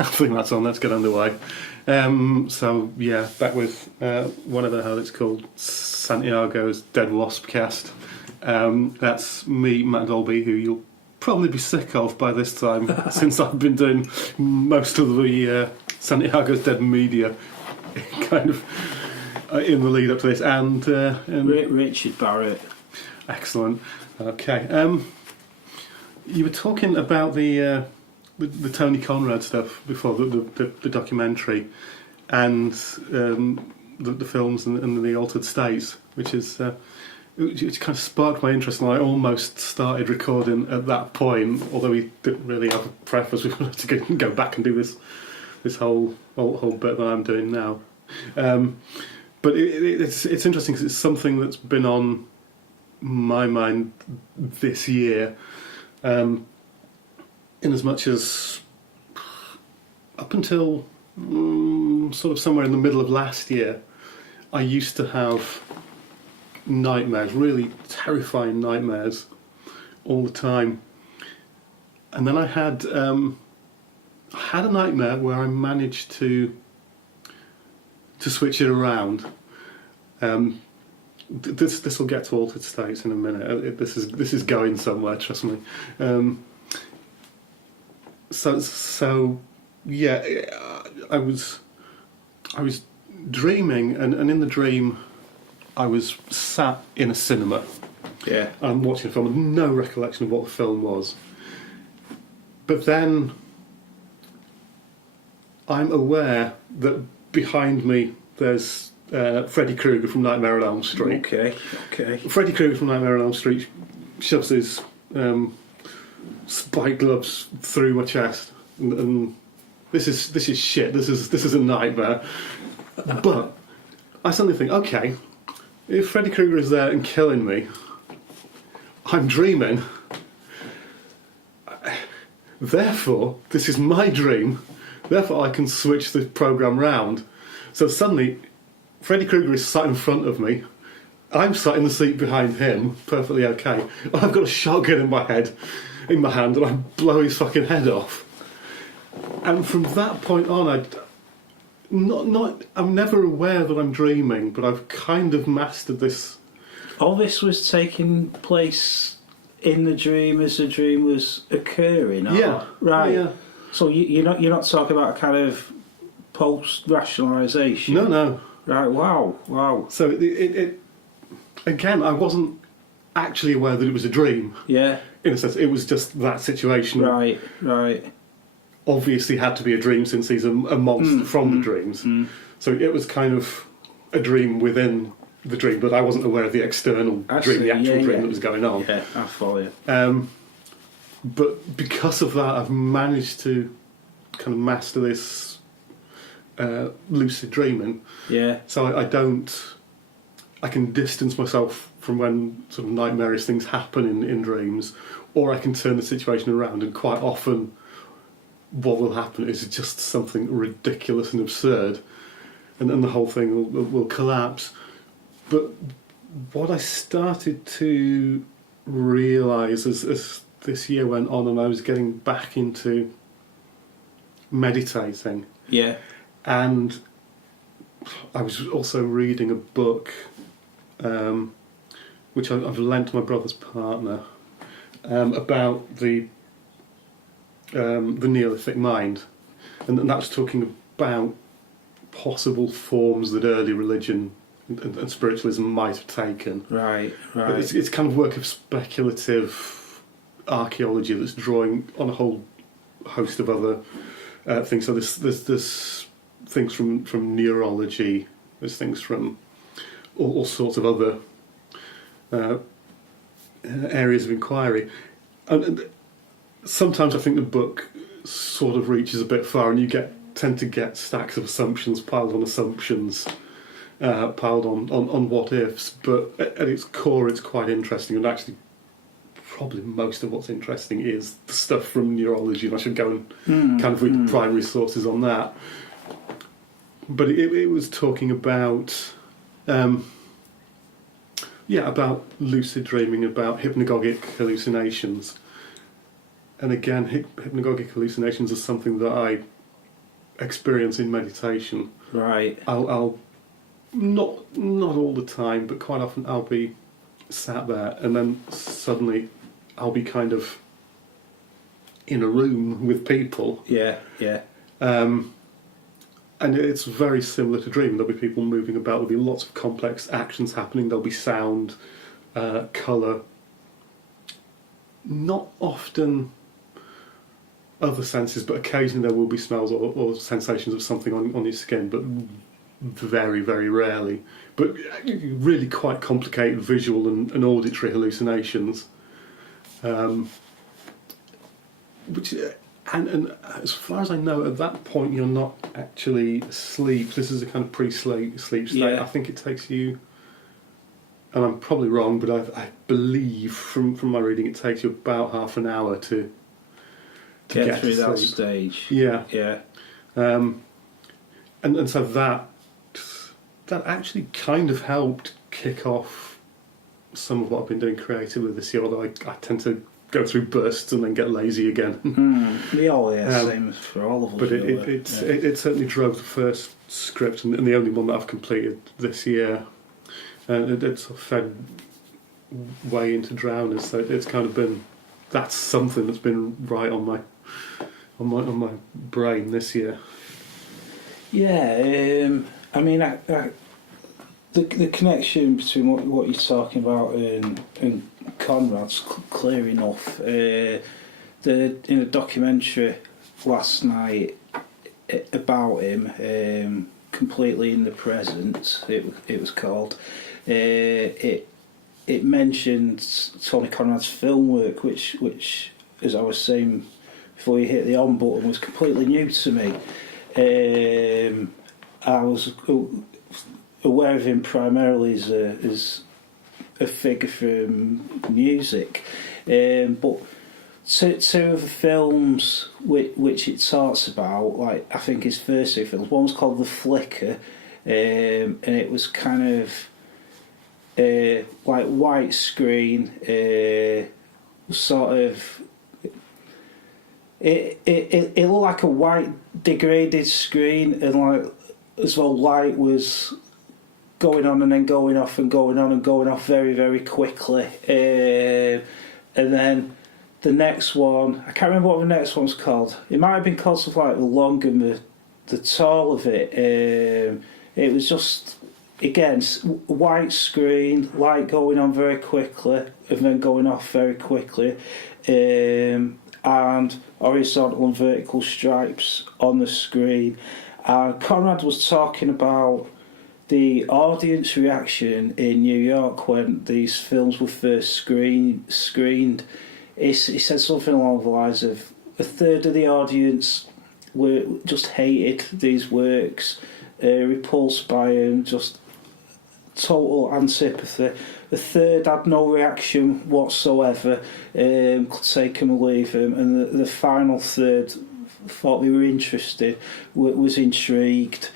I think that's on. Let's get underway. So yeah, back with whatever the hell it's called, Santiago's Dead Waspcast. That's me, Matt Dalby, who you'll probably be sick of by this time, since I've been doing most of the Santiago's Dead media, kind of in the lead up to this, and Richard Barrett. Excellent. Okay. You were talking about the Tony Conrad stuff before, the documentary, and the films and the Altered States, which kind of sparked my interest, and I almost started recording at that point. Although we didn't really have a preface, we wanted to go back and do this whole bit that I'm doing now. But it's interesting because it's something that's been on my mind this year. In as much as up until sort of somewhere in the middle of last year, I used to have nightmares, really terrifying nightmares, all the time. And then I had a nightmare where I managed to switch it around. This will get to Altered States in a minute. This is going somewhere, trust me. So yeah, I was dreaming, and in the dream, I was sat in a cinema. Yeah. I'm watching a film with no recollection of what the film was. But then I'm aware that behind me there's Freddy Krueger from Nightmare on Elm Street. Okay. Freddy Krueger from Nightmare on Elm Street shoves his spike gloves through my chest, and this is shit. This is a nightmare. But I suddenly think, okay, if Freddy Krueger is there and killing me, I'm dreaming. Therefore, this is my dream. Therefore, I can switch the program round. So suddenly, Freddy Krueger is sat in front of me. I'm sat in the seat behind him, perfectly okay. I've got a shotgun in my hand, and I blow his fucking head off. And from that point on, I'm never aware that I'm dreaming, but I've kind of mastered this. All this was taking place in the dream as the dream was occurring. Yeah. Right. Yeah. So you're not talking about a kind of post-rationalisation. No. Right. Wow. So it again, I wasn't actually aware that it was a dream. Yeah. In a sense, it was just that situation. Right. Obviously had to be a dream, since he's a monster from the dreams. So it was kind of a dream within the dream, but I wasn't aware of the external dream, the actual dream that was going on. Yeah, I follow you. But because of that, I've managed to kind of master this lucid dreaming. Yeah. So I can distance myself from when sort of nightmarish things happen in dreams, or I can turn the situation around, and quite often what will happen is just something ridiculous and absurd, and then the whole thing will collapse. But what I started to realise as this year went on, and I was getting back into meditating. Yeah. And I was also reading a book, which I've lent to my brother's partner, about the Neolithic mind, and that was talking about possible forms that early religion and spiritualism might have taken. Right. It's kind of work of speculative archaeology that's drawing on a whole host of other things. So there's things from neurology, there's things from all sorts of other areas of inquiry. And sometimes I think the book sort of reaches a bit far, and you tend to get stacks of assumptions piled on assumptions, piled on what ifs. But at its core, it's quite interesting, and actually, probably most of what's interesting is the stuff from neurology, and I should go and kind of read the primary sources on that. But it was talking about, about lucid dreaming, about hypnagogic hallucinations. And again, hypnagogic hallucinations are something that I experience in meditation, Right. I'll not all the time, but quite often I'll be sat there, and then suddenly I'll be kind of in a room with people. Yeah. Yeah. And it's very similar to dreaming. There'll be people moving about. There'll be lots of complex actions happening. There'll be sound, colour. Not often other senses, but occasionally there will be smells or sensations of something on your skin, but very, very rarely. But really quite complicated visual and auditory hallucinations. Which... And as far as I know, at that point you're not actually asleep. This is a kind of pre-sleep state. Yeah. I think it takes you, and I'm probably wrong, but I believe from my reading it takes you about half an hour to Get through to that sleep. stage. Yeah. Yeah. And so that actually kind of helped kick off some of what I've been doing creatively this year, although I tend to go through bursts and then get lazy again. We all, same for all of us. But really. it certainly drove the first script and the only one that I've completed this year. And it's sort of fed way into Drowners, so it's kind of been, that's something that's been right on my brain this year. Yeah, I mean, the connection between what you're talking about and Conrad's clear enough. In a documentary last night about him, Completely in the Present, it was called. It mentioned Tony Conrad's film work, which, as I was saying before you hit the on button, was completely new to me. I was aware of him primarily as a figure from music, but two of the films which it talks about, like I think his first two films, one was called The Flicker, and it was kind of like white screen, sort of. It looked like a white degraded screen, and like as though light was going on and then going off and going on and going off very, very quickly. And then the next one, I can't remember what the next one's called. It might have been called something like The Long and the Tall of it. It was just, again, white screen, light going on very quickly and then going off very quickly. And horizontal and vertical stripes on the screen. And Conrad was talking about the audience reaction in New York when these films were first screened. He said something along the lines of a third of the audience just hated these works, repulsed by them, just total antipathy. A third had no reaction whatsoever, could take them or leave them, and the final third thought they were interested, was intrigued.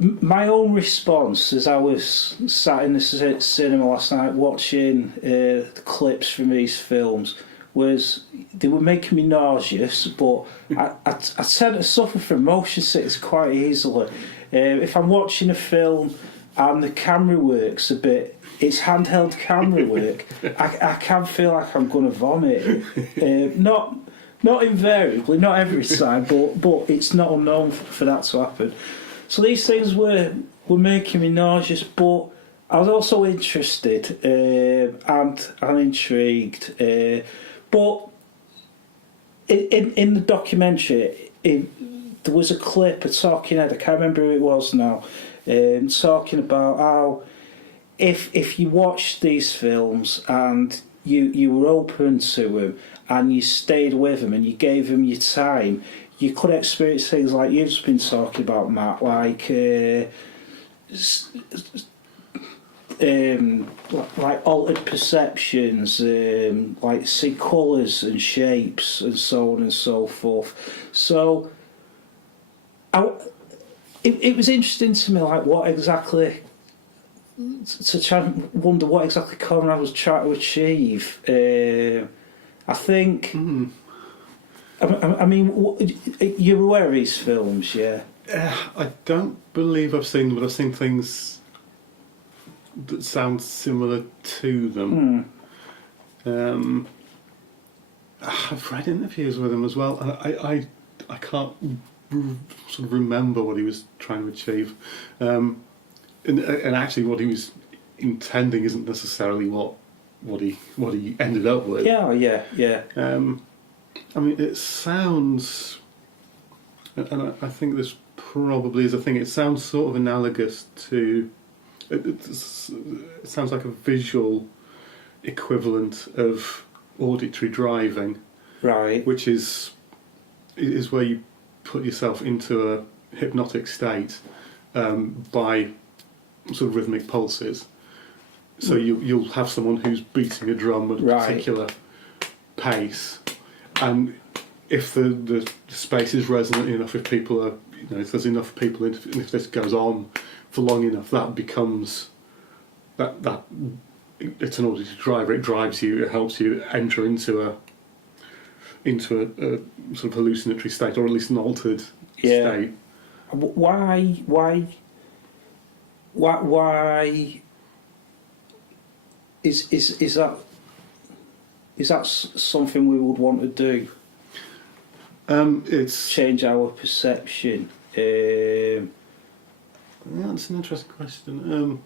My own response as I was sat in the cinema last night watching the clips from these films was they were making me nauseous, but I tend to suffer from motion sickness quite easily. If I'm watching a film and the camera works a bit, it's handheld camera work, I can feel like I'm going to vomit. Not invariably, not every time, but it's not unknown for that to happen. So these things were making me nauseous, but I was also interested and intrigued. But in the documentary, there was a clip, a talking head, I can't remember who it was now, talking about how if you watched these films and you were open to them and you stayed with them and you gave them your time, you could experience things like you've just been talking about, Matt, like altered perceptions, like see colours and shapes and so on and so forth. So it was interesting to me, like what exactly, to try and wonder what exactly Conrad was trying to achieve. I think I mean, you're aware of his films, yeah? I don't believe I've seen them, but I've seen things that sound similar to them. I've read interviews with him as well, and I can't sort of remember what he was trying to achieve. And actually, what he was intending isn't necessarily what he ended up with. Yeah. I mean, it sounds, and I think this probably is a thing. It sounds sort of analogous to. It sounds like a visual equivalent of auditory driving, right? Which is where you put yourself into a hypnotic state by sort of rhythmic pulses. So you'll have someone who's beating a drum at a particular pace, and if the space is resonant enough, if people are, if there's enough people, and if this goes on for long enough, that becomes that it's an auditory driver. It drives you. It helps you enter into a sort of hallucinatory state, or at least an altered state. Why is that something we would want to do? It's change our perception. That's an interesting question.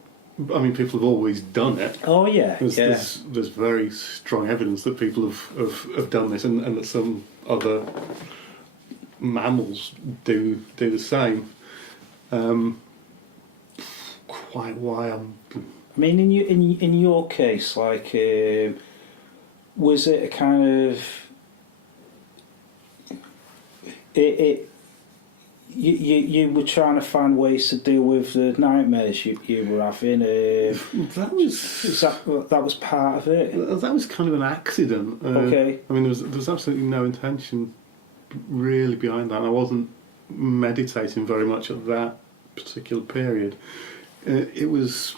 I mean, people have always done it. Oh yeah, there's very strong evidence that people have done this, and that some other mammals do the same. Quite why I'm. I mean, in your case, like, was it a kind of You were trying to find ways to deal with the nightmares you were having. That was part of it. That was kind of an accident. Okay. I mean, there was absolutely no intention really behind that. I wasn't meditating very much at that particular period. It's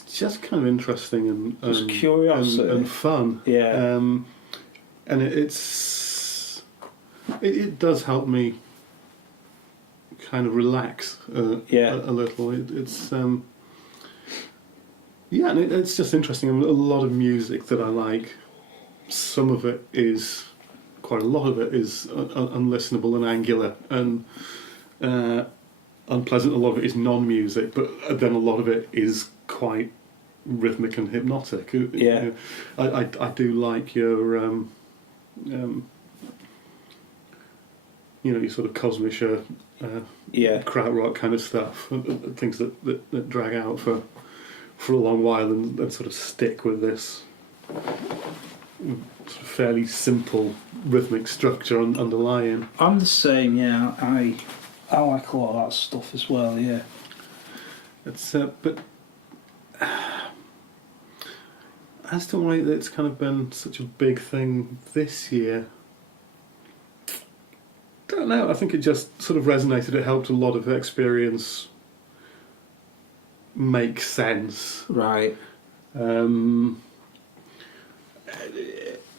just kind of interesting and curiosity and fun. Yeah. And it does help me kind of relax a little. It's and it's just interesting. I mean, a lot of music that I like, some of it is, quite a lot of it is unlistenable and angular and unpleasant. A lot of it is non-music, but then a lot of it is quite rhythmic and hypnotic. Yeah. I do like your your sort of Kosmischer, krautrock kind of stuff, things that drag out for a long while and sort of stick with this sort of fairly simple rhythmic structure underlying. I'm the same, yeah. I like a lot of that stuff as well, yeah. It's but as to why it's kind of been such a big thing this year, I don't know. I think it just sort of resonated. It helped a lot of the experience make sense. Right. And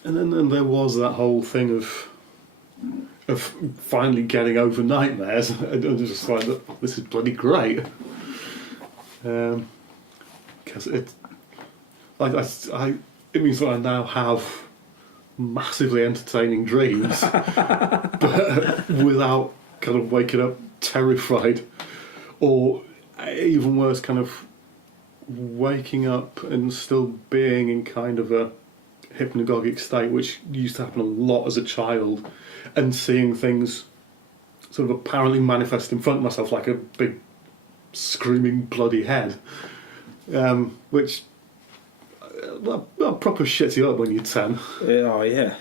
then there was that whole thing of finally getting over nightmares. And just like, this is bloody great. Because it means that I now have massively entertaining dreams, but without kind of waking up terrified, or even worse, kind of waking up and still being in kind of a hypnagogic state, which used to happen a lot as a child, and seeing things sort of apparently manifest in front of myself like a big screaming bloody head, which proper shits you up when you're 10. Oh yeah.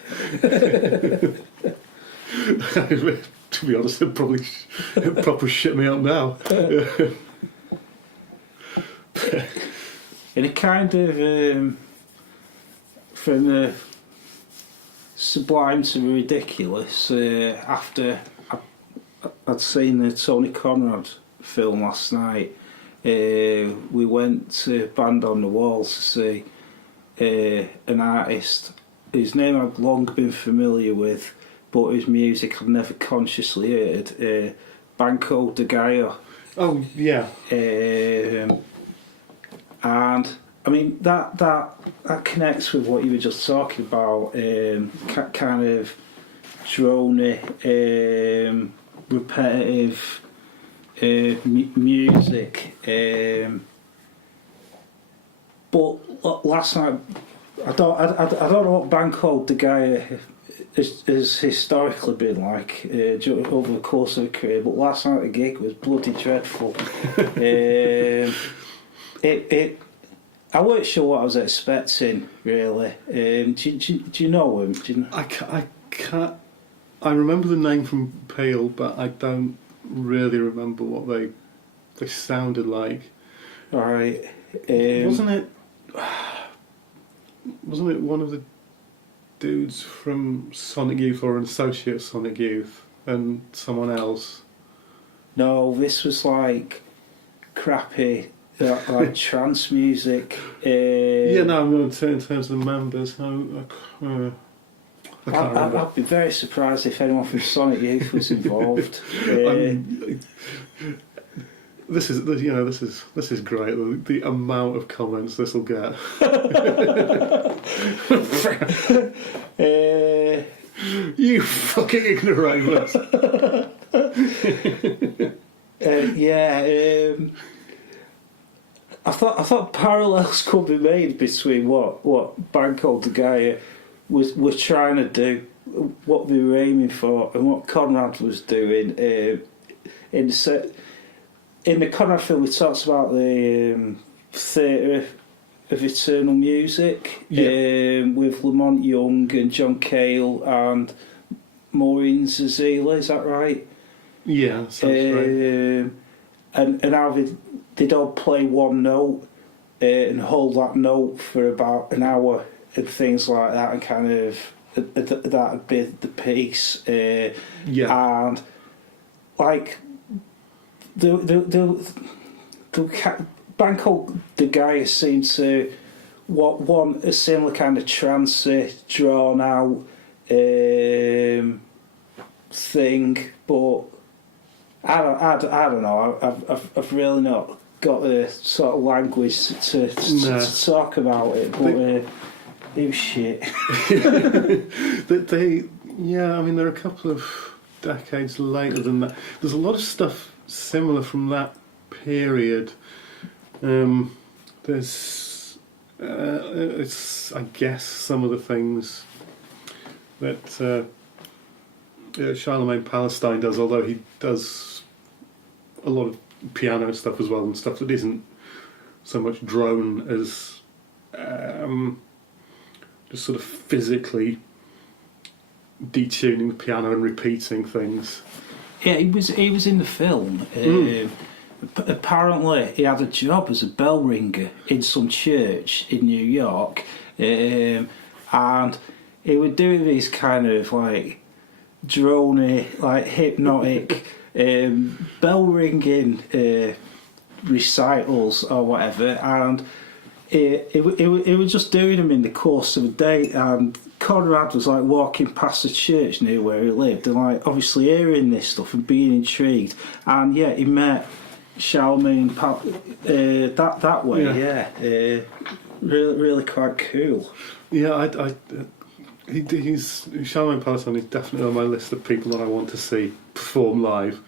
To be honest, it probably proper shit me up now. In a kind of from the sublime to the ridiculous, after I'd seen the Tony Conrad film last night, we went to Band on the Wall to see an artist whose name I've long been familiar with, but whose music I've never consciously heard. Banco de Gaia. Oh yeah. And I mean that connects with what you were just talking about. Kind of drony, repetitive music. But last night, I don't know what Banco de Gaia has historically been like over the course of a career. But last night the gig was bloody dreadful. I weren't sure what I was expecting really. Do you know him? Do you know? I can't. I remember the name from Peel, but I don't really remember what they sounded like. All right. Wasn't it one of the dudes from Sonic Youth or an associate of Sonic Youth and someone else? No, this was like crappy, like trance music. Yeah, no, in terms of the members. I can't remember. I'd be very surprised if anyone from Sonic Youth was involved. This is great. The amount of comments this will get. You fucking ignoramus. I thought parallels could be made between what Banco de Gaia was trying to do, what they were aiming for, and what Conrad was doing. In the Conrad film, we talked about the theatre of eternal music, with Lamont Young and John Cale and Maureen Zazila. Is that right? Yeah, sounds right. And how they'd all play one note and hold that note for about an hour and things like that, and kind of that'd be the piece. And like the Banco de Gaia seemed to want a similar kind of trancey, drawn out thing, but I don't know. I've really not got the sort of language to talk about it, but it was shit. I mean, they're a couple of decades later than that. There's a lot of stuff similar from that period. There's, it's I guess some of the things that Charlemagne Palestine does, although he does a lot of piano stuff as well, and stuff that isn't so much drone as just sort of physically detuning the piano and repeating things. Yeah, he was in the film. Apparently, he had a job as a bell ringer in some church in New York, and he would do these kind of like drony, like hypnotic bell ringing recitals or whatever, and he was just doing them in the course of a day. And Conrad was like walking past a church near where he lived, and like obviously hearing this stuff and being intrigued. And yeah, he met Charlemagne that way. Yeah, really quite cool. Yeah, he's Charlemagne Palestine is definitely on my list of people that I want to see perform live.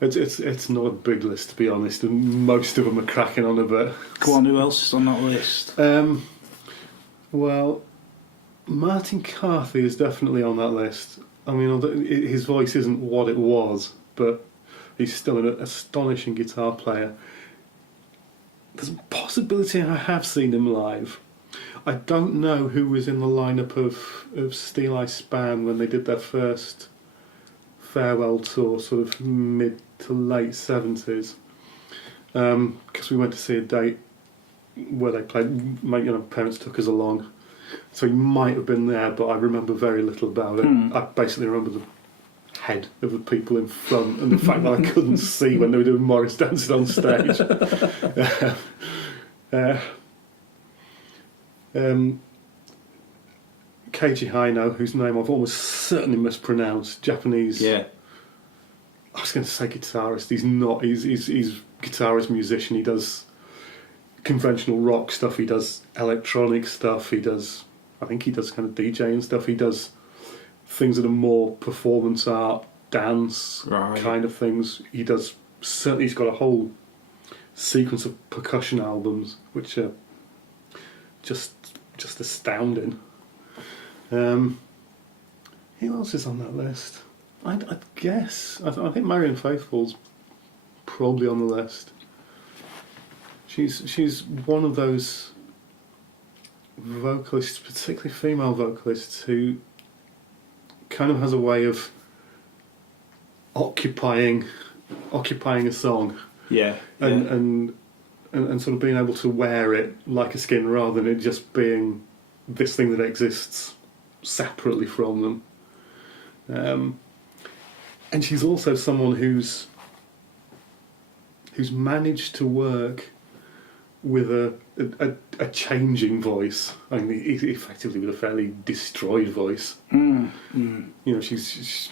It's not a big list, to be honest, and most of them are cracking on a bit. Go on, who else is on that list? Well, Martin Carthy is definitely on that list. I mean, although his voice isn't what it was, but he's still an astonishing guitar player. There's a possibility I have seen him live. I don't know who was in the lineup of Steel Eye Span when they did their first farewell tour, sort of mid to late 70s. Because we went to see a date where they played. My parents took us along, so he might have been there, but I remember very little about it. I basically remember the head of the people in front and the fact that I couldn't see when they were doing Morris dancing on stage. Keiji Haino, whose name I've almost certainly mispronounced, Japanese. Yeah. I was going to say guitarist. He's not. He's guitarist, musician. He does conventional rock stuff. He does electronic stuff. I think he does kind of DJing stuff. He does things that are more performance art, dance kind of things. Certainly he's got a whole sequence of percussion albums which are just astounding. Who else is on that list? I'd guess. I think Marianne Faithfull's probably on the list. She's one of those vocalists, particularly female vocalists, who kind of has a way of occupying a song. Yeah. And sort of being able to wear it like a skin rather than it just being this thing that exists separately from them. And she's also someone who's managed to work with a changing voice. I mean, effectively with a fairly destroyed voice. You know, she's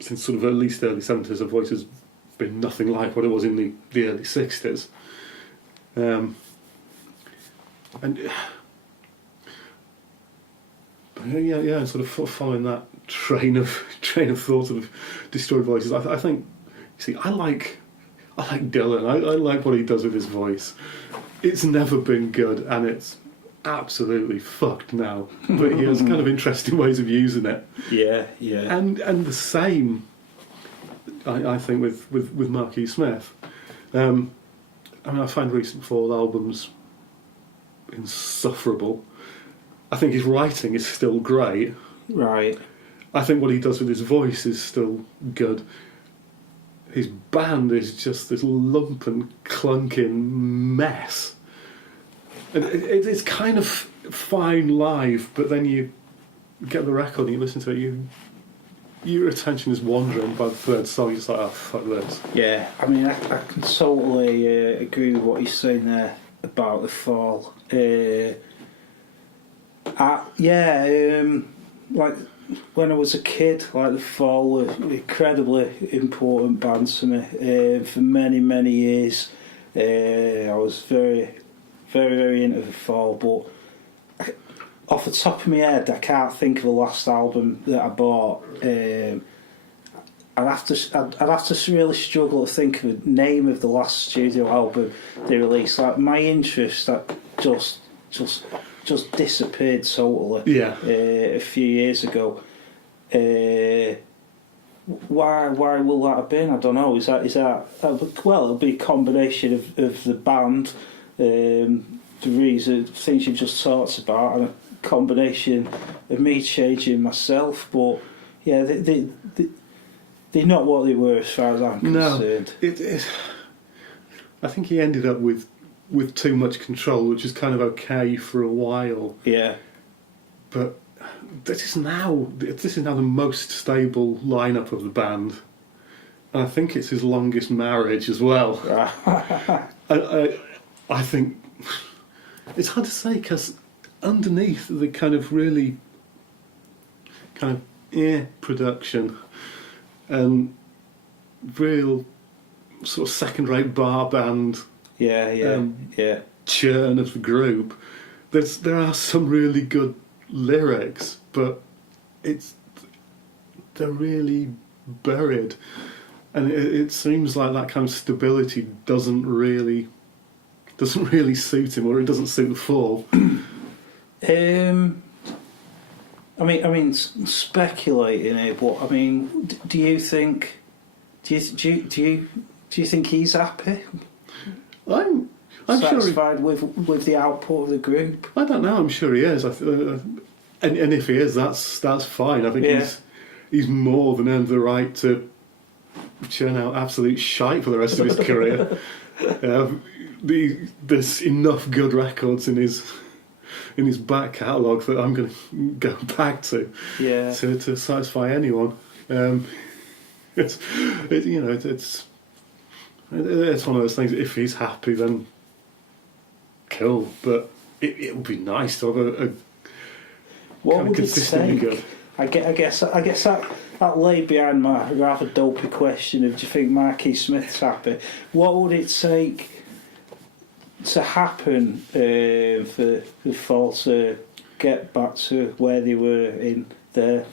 since sort of at least early 70s, her voice has been nothing like what it was in the early 60s. And sort of following that train of thought of destroyed voices. I think, see, I like Dylan. I like what he does with his voice. It's never been good, and it's absolutely fucked now. But he has kind of interesting ways of using it. Yeah. And the same, I think, with Marquis Smith. I mean, I find recent Fall albums insufferable. I think his writing is still great. Right. I think what he does with his voice is still good. His band is just this lump and clunking mess. And it's kind of fine live, but then you get the record and you listen to it, your attention is wandering by the third song. You're just like, oh, fuck this. Yeah, I mean, I can totally agree with what you're saying there about the Fall. Like when I was a kid, like the Fall were an incredibly important band to me. For many, many years, I was very, very, very into the Fall. But off the top of my head, I can't think of the last album that I bought. I'd have to really struggle to think of the name of the last studio album they released. Like my interest, that just disappeared totally. Yeah. A few years ago. Why will that have been? I don't know. Is that well? It'll be a combination of the band, the reason things you just talked about, and a combination of me changing myself. But yeah, they're not what they were as far as I'm concerned. No, I think he ended up with too much control, which is kind of okay for a while. Yeah. But this is now the most stable lineup of the band, and I think it's his longest marriage as well. I think it's hard to say because underneath the kind of really kind of production and real sort of second-rate bar band. Yeah. Churn of the group. There are some really good lyrics, but they're really buried, and it seems like that kind of stability doesn't really suit him, or it doesn't suit the Fall. I mean, speculating here, but I mean, do you think he's happy? I'm satisfied sure with the output of the group. I don't know. I'm sure he is. And if he is, that's fine. I think he's more than earned the right to churn out absolute shite for the rest of his career. There's enough good records in his back catalogue that I'm going to go back to to satisfy anyone. It's one of those things. If he's happy, then cool. But it would be nice to have What kind of would it consistently take? good. I guess that lay behind my rather dopey question of, do you think Marquis Smith's happy? What would it take to happen for Fall to get back to where they were in their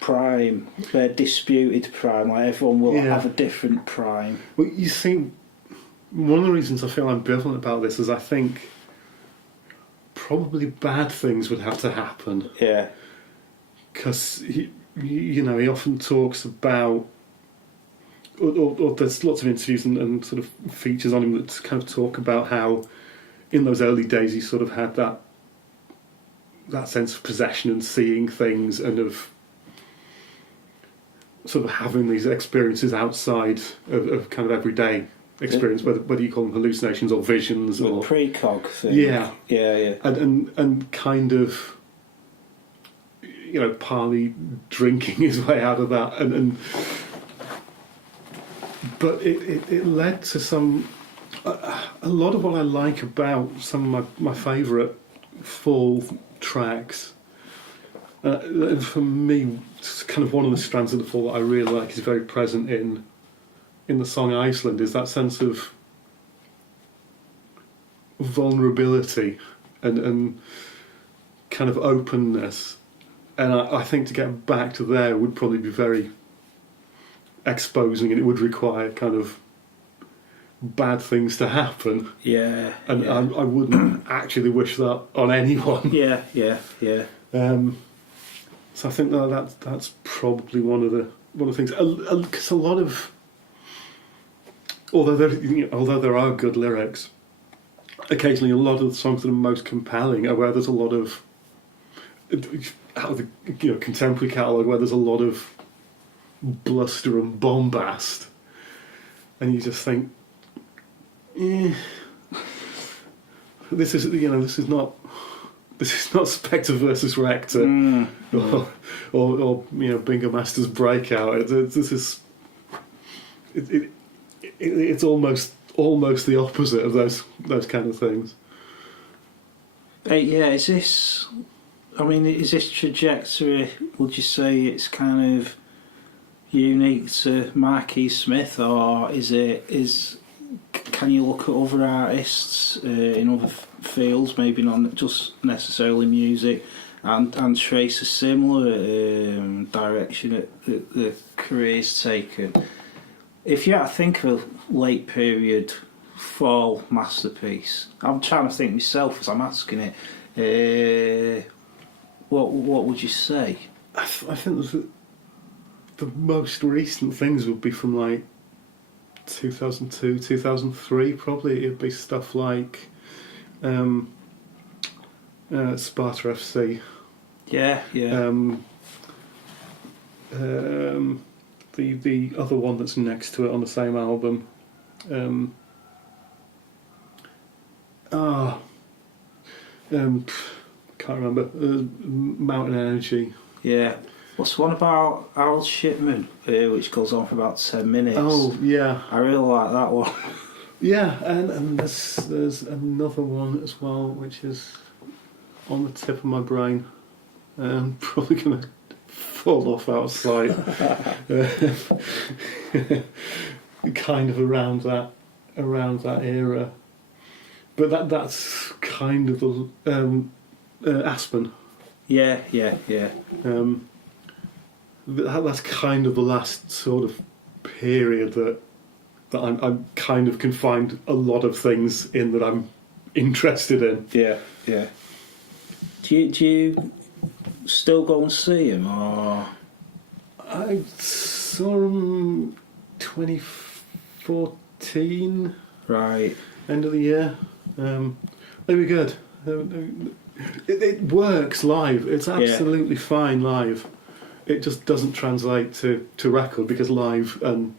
prime, their disputed prime? Like, everyone will have a different prime. Well, you see, one of the reasons I feel ambivalent about this is I think probably bad things would have to happen. Yeah. Because he often talks about, or there's lots of interviews and sort of features on him that kind of talk about how in those early days he sort of had that sense of possession and seeing things and of sort of having these experiences outside of kind of everyday experience, whether you call them hallucinations or visions or precog thing. Yeah. And kind of, partly drinking his way out of that, but it led to a lot of what I like about some of my favourite Fall tracks. For me, it's kind of one of the strands of the Fall that I really like is very present in the song Iceland, is that sense of vulnerability and kind of openness. And I think to get back to there would probably be very exposing, and it would require kind of bad things to happen. Yeah. I wouldn't actually wish that on anyone. Yeah. So I think that's probably one of the things. Because a lot of, although there are good lyrics, occasionally a lot of the songs that are most compelling are where there's a lot of, out of the contemporary catalogue, where there's a lot of bluster and bombast, and you just think, this is not Spectre versus Rector or Bingo Master's Breakout. It's almost the opposite of those kind of things. Is this trajectory, would you say it's kind of unique to Marquis Smith, or can you look at other artists in other fields, maybe not just necessarily music, and trace a similar direction that the career's taken? If you had to think of a late period Fall masterpiece, I'm trying to think myself as I'm asking it. What would you say? I think the most recent things would be from like 2002, 2003 probably. It'd be stuff like Sparta FC. Yeah. The other one that's next to it on the same album. Can't remember. Mountain Energy. Yeah. What's the one about Harold Shipman, which goes on for about 10 minutes? Oh, yeah. I really like that one. Yeah, and there's another one as well, which is on the tip of my brain. Probably going to fall off outside. Kind of around that era. But that's kind of the Aspen. Yeah. That's kind of the last sort of period that I'm kind of can find a lot of things in that I'm interested in. Yeah. Do you still go and see him, or? I saw him 2014. Right. End of the year. They were good. It works live. It's absolutely fine live. It just doesn't translate to record, because live and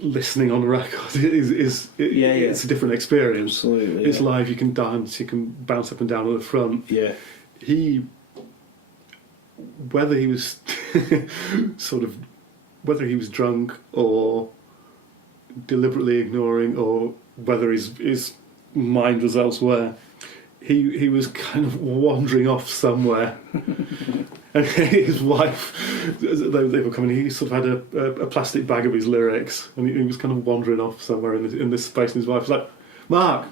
listening on a record it's a different experience. Absolutely. It's live. You can dance. You can bounce up and down on the front. Yeah. Whether he was whether he was drunk or deliberately ignoring, or whether his mind was elsewhere, he was kind of wandering off somewhere. And his wife, they were coming, he sort of had a plastic bag of his lyrics, and he was kind of wandering off somewhere in this space, and his wife was like, Mark,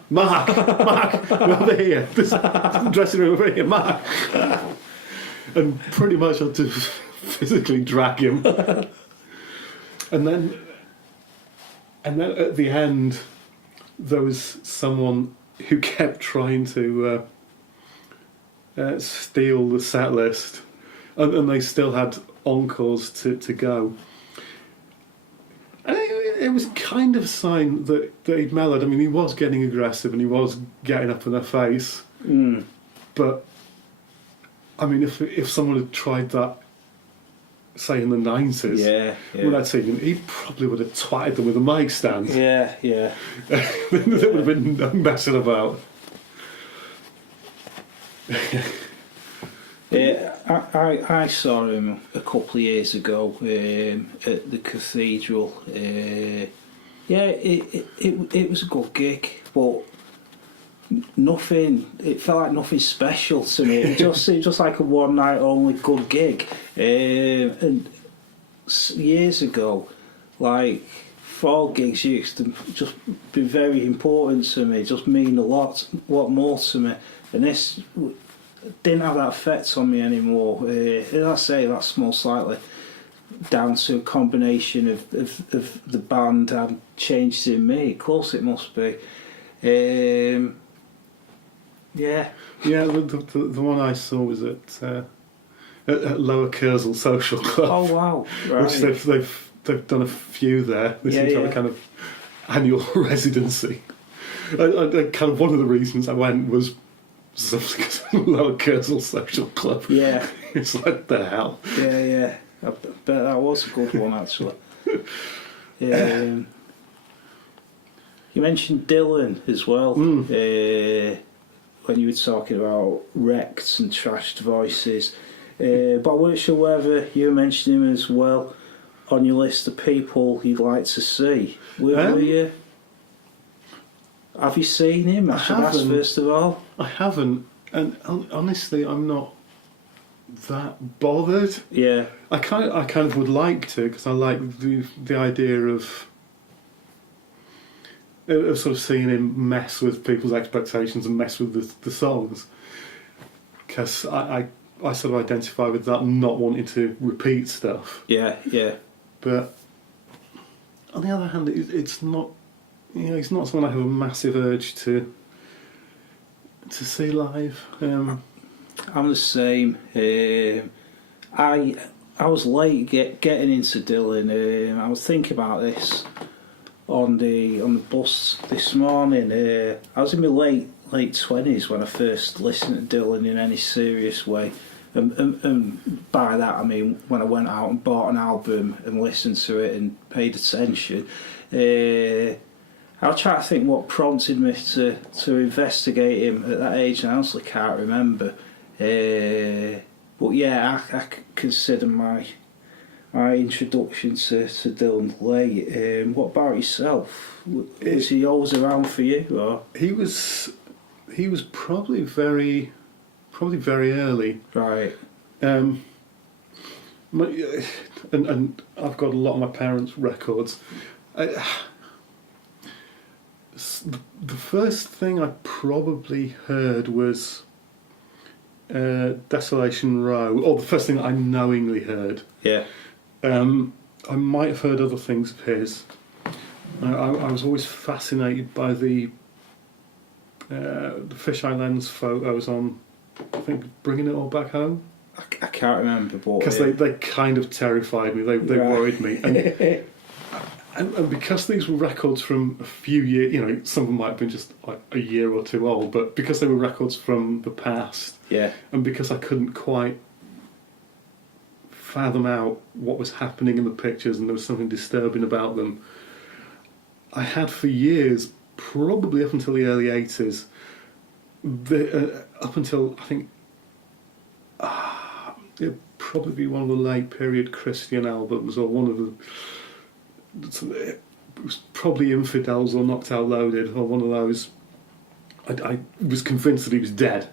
over here, this dressing room over here, Mark. And pretty much had to physically drag him. And then at the end, there was someone who kept trying to steal the set list, and they still had encores to go. And it was kind of a sign that he'd mellowed. I mean, he was getting aggressive and he was getting up in their face. But, I mean, if someone had tried that, say, in the 90s, when I'd seen him, he probably would have twatted them with a mic stand. Yeah. There would have been no messing about. I saw him a couple of years ago at the cathedral. It was a good gig, but it felt like nothing special to me. It was just like a one night only good gig. And years ago, like 4 gigs used to just be very important to me, just mean a lot more to me. And this didn't have that effect on me anymore. As I say, that's most likely down to a combination of the band and changes in me. Of course it must be. The one I saw was at Lower Kersal Social Club. Oh wow! Right. Which they've done a few there. They seem to have a kind of annual residency. Kind of one of the reasons I went was Lower Kersal Social Club. Yeah. It's like, the hell. Yeah. I bet that was a good one, actually. You mentioned Dylan as well. When you were talking about wrecked and trashed voices. But I weren't sure whether you mentioned him as well on your list of people you'd like to see. Were you? Have you seen him? I should ask first of all. I haven't, and honestly, I'm not that bothered. Yeah, I kind of would like to, because I like the idea of sort of seeing him mess with people's expectations and mess with the songs. Because I sort of identify with that, not wanting to repeat stuff. Yeah. But on the other hand, it's not. He's not someone I have a massive urge to see live. I'm the same. I was late getting into Dylan. I was thinking about this on the bus this morning. I was in my late 20s when I first listened to Dylan in any serious way. And by that I mean when I went out and bought an album and listened to it and paid attention. I'll try to think what prompted me to investigate him at that age, and I honestly can't remember. But yeah, I consider my introduction to Dylan late. What about yourself? Was he always around for you? Or? He was probably very early. Right. And I've got a lot of my parents' records. The first thing I probably heard was Desolation Row, or the first thing I knowingly heard. Yeah. I might have heard other things of his. I was always fascinated by the fisheye lens photos on, I think, Bringing It All Back Home. I can't remember, but because they kind of terrified me. They worried me, and because these were records from a few years, some of them might have been just like a year or two old, but because they were records from the past, and because I couldn't quite fathom out what was happening in the pictures, and there was something disturbing about them, I had for years, probably up until the early 80s, up until I think it'd probably be one of the late period Christian albums, or one of the. It was probably Infidels or Knocked Out Loaded, or one of those I was convinced that he was dead.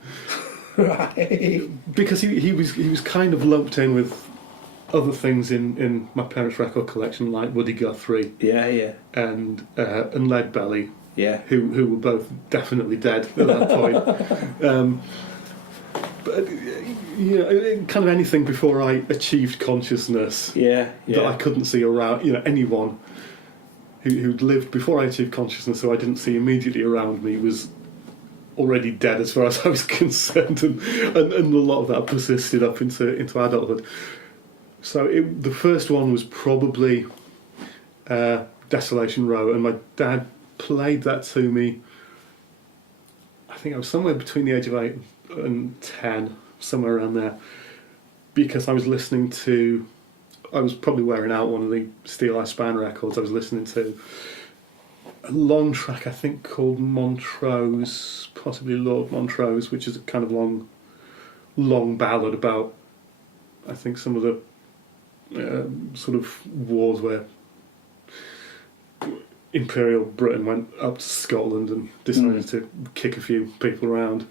Right. Because he was kind of lumped in with other things in my parents' record collection, like Woody Guthrie Yeah. and Led Belly, Yeah. who were both definitely dead at that point. But kind of anything before I achieved consciousness Yeah. that I couldn't see around. anyone who'd lived before I achieved consciousness, who I didn't see immediately around me, was already dead as far as I was concerned, and a lot of that persisted up into adulthood. So the first one was probably Desolation Row, and my dad played that to me. I think I was somewhere between the age of 8 and 10, somewhere around there, because I was probably wearing out one of the Steel Eye Span records. I was listening to a long track, I think, called Montrose, possibly Lord Montrose, which is a kind of long ballad about, I think, some of the sort of wars where Imperial Britain went up to Scotland and decided to kick a few people around.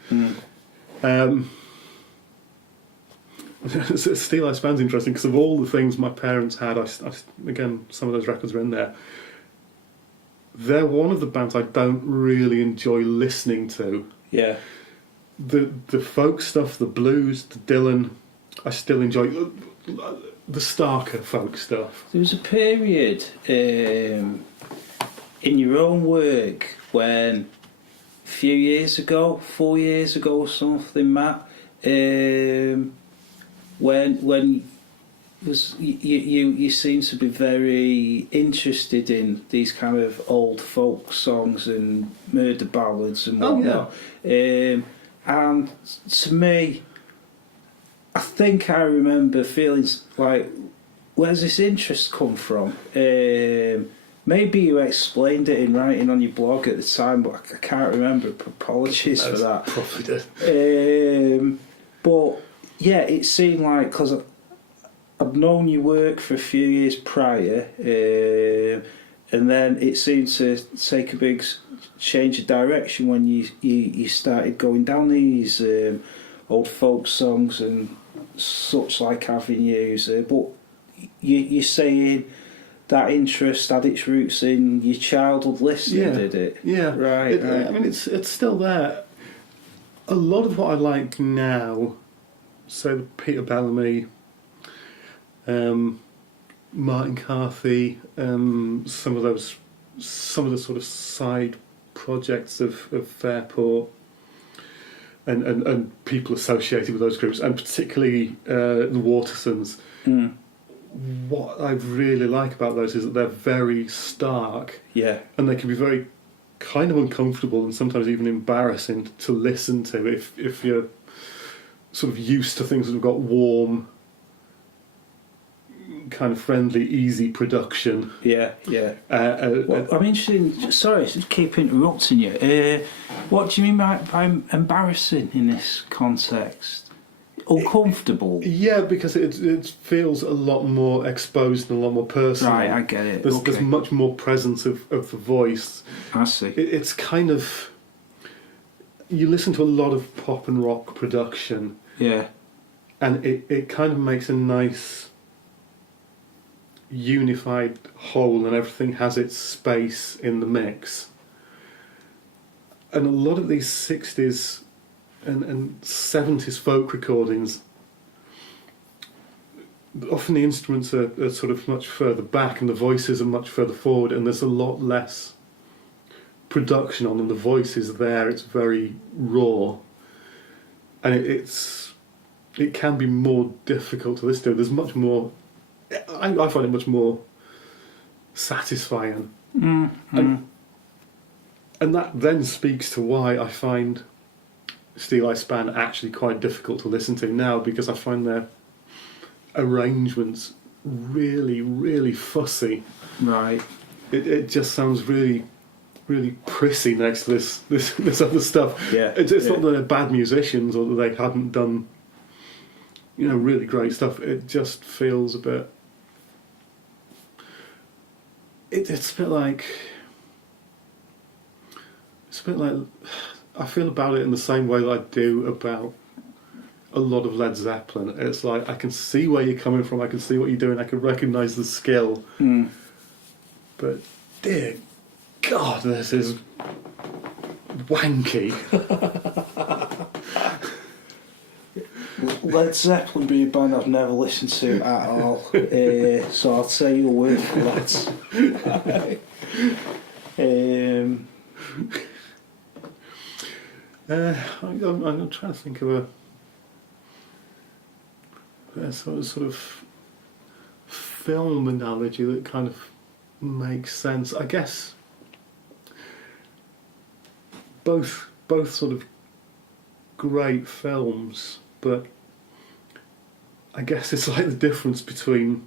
Steel Eye Span's interesting because of all the things my parents had. Again, some of those records are in there. They're one of the bands I don't really enjoy listening to. Yeah. The folk stuff, the blues, the Dylan, I still enjoy. The starker folk stuff. There was a period in your own work when, a few years ago, 4 years ago or something, Matt, when you seem to be very interested in these kind of old folk songs and murder ballads and whatnot. And to me, I think I remember feeling like, where's this interest come from? Maybe you explained it in writing on your blog at the time, but I can't remember. Apologies for that. Probably did. But yeah, it seemed like, because I'd known your work for a few years prior, and then it seemed to take a big change of direction when you started going down these old folk songs and such like avenues. But you're saying that interest had its roots in your childhood listening, did it? Yeah. Right. I mean, it's still there. A lot of what I like now, so Peter Bellamy, Martin Carthy, some of the sort of side projects of Fairport, and people associated with those groups, and particularly the Watersons. What I really like about those is that they're very stark, and they can be very kind of uncomfortable and sometimes even embarrassing to listen to if you're sort of used to things that have got warm, kind of friendly, easy production. Well, I'm interested in, sorry to keep interrupting you. What do you mean by embarrassing in this context? Uncomfortable? Yeah, because it feels a lot more exposed and a lot more personal. Right, I get it. There's much more presence of the voice. I see. It's kind of... You listen to a lot of pop and rock production. Yeah. And it kind of makes a nice unified whole, and everything has its space in the mix. And a lot of these 60s and 70s folk recordings, often the instruments are sort of much further back and the voices are much further forward, and there's a lot less production on them. The voice is there, it's very raw, and it can be more difficult to listen to. There's much more... I find it much more satisfying. And that then speaks to why I find Steel Eye Span actually quite difficult to listen to now, because I find their arrangements really, really fussy. Right. It just sounds really, really prissy next to this other stuff. Yeah. It's not that they're bad musicians or that they hadn't done, really great stuff. It just feels a bit... It's a bit like... I feel about it in the same way that I do about a lot of Led Zeppelin. It's like I can see where you're coming from, I can see what you're doing, I can recognise the skill. But dear God, this is wanky. Led Zeppelin be a band I've never listened to at all, so I'll take your word for that. I'm trying to think of a sort of film analogy that kind of makes sense. I guess both sort of great films, but I guess it's like the difference between,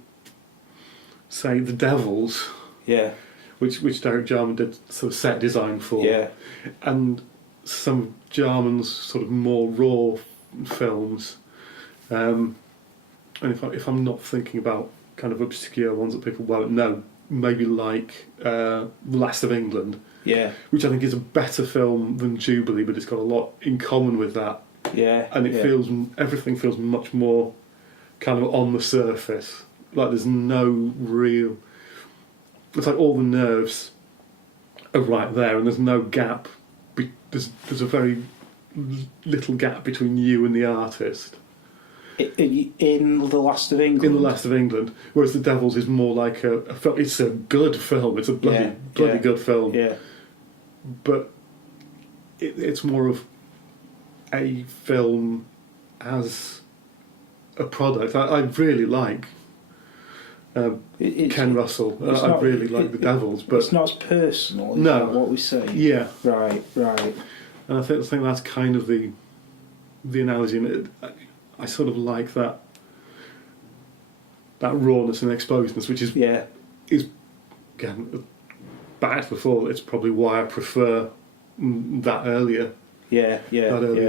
say, The Devils, Yeah, which Derek Jarman did sort of set design for, yeah, and some of Jarman's sort of more raw films. And if I'm not thinking about kind of obscure ones that people won't know, maybe like Last of England, yeah, which I think is a better film than Jubilee, but it's got a lot in common with that. yeah, And it yeah. everything feels much more kind of on the surface. Like there's no real. It's like all the nerves are right there, and there's no gap. There's a very little gap between you and the artist. In The Last of England. In The Last of England, whereas The Devils is more like it's a good film. It's a bloody good film. Yeah, But it's more of a film as a product. I really like Ken Russell. I really like The Devils, but it's not as personal. Is No. that what we say? yeah, Right. and I think that's kind of the analogy. And I sort of like that rawness and explosiveness, which is Yeah, again bad before. It's probably why I prefer that earlier yeah,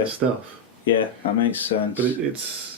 stuff. yeah. That makes sense. But it's